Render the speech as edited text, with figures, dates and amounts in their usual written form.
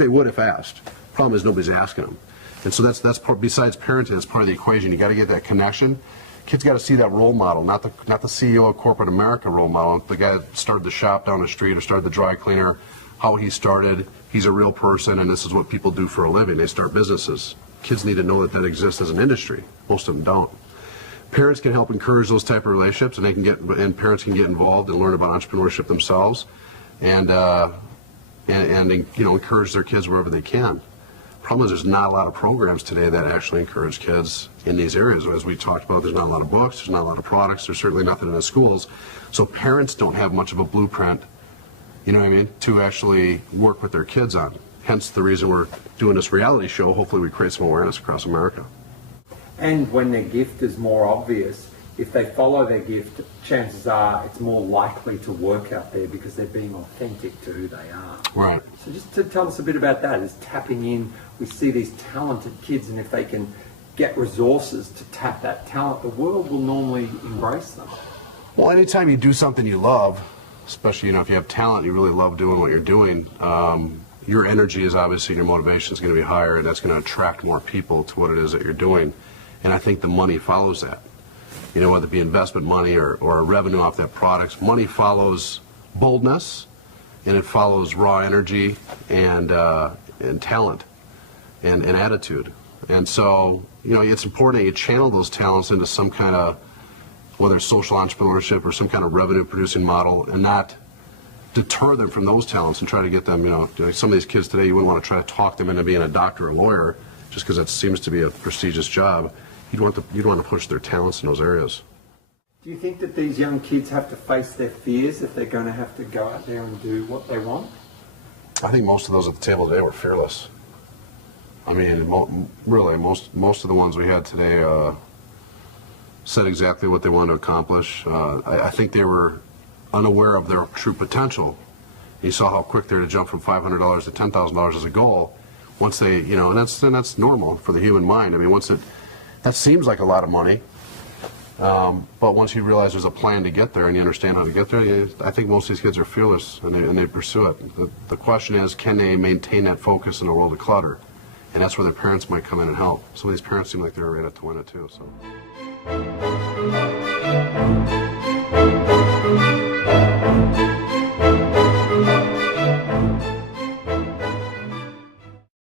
they would if asked. Problem is nobody's asking them. And so that's part, besides parenting, that's part of the equation. You got to get that connection. Kids got to see that role model, not the CEO of corporate America role model, the guy that started the shop down the street or started the dry cleaner, how he started. He's a real person, and this is what people do for a living. They start businesses. Kids need to know that exists as an industry. Most of them don't. Parents can help encourage those type of relationships, and parents can get involved and learn about entrepreneurship themselves, and encourage their kids wherever they can. Problem is, there's not a lot of programs today that actually encourage kids in these areas. As we talked about, there's not a lot of books, there's not a lot of products, there's certainly nothing in the schools. So parents don't have much of a blueprint, you know what I mean, to actually work with their kids on. Hence the reason we're doing this reality show. Hopefully we create some awareness across America. And when their gift is more obvious, if they follow their gift, chances are it's more likely to work out there because they're being authentic to who they are. Right. So just to tell us a bit about that, is tapping in. We see these talented kids, and if they can get resources to tap that talent, the world will normally embrace them. Well, anytime you do something you love, especially if you have talent, you really love doing what you're doing, your energy is obviously, your motivation is going to be higher, and that's going to attract more people to what it is that you're doing. And I think the money follows that. Whether it be investment money or revenue off that product, money follows boldness, and it follows raw energy and talent and attitude. And so, it's important that you channel those talents into some kind of, whether it's social entrepreneurship or some kind of revenue producing model, and not deter them from those talents and try to get them, some of these kids today, you wouldn't want to try to talk them into being a doctor or a lawyer just because it seems to be a prestigious job. You'd want to push their talents in those areas. Do you think that these young kids have to face their fears if they're going to have to go out there and do what they want? I think most of those at the table today were fearless. I mean, really, most of the ones we had today said exactly what they wanted to accomplish. I think they were unaware of their true potential. You saw how quick they were to jump from $500 to $10,000 as a goal. Once they, and that's normal for the human mind. I mean, that seems like a lot of money, but once you realize there's a plan to get there and you understand how to get there, I think most of these kids are fearless and they pursue it. The question is, can they maintain that focus in a world of clutter? And that's where their parents might come in and help. Some of these parents seem like they're ready to win it too. So.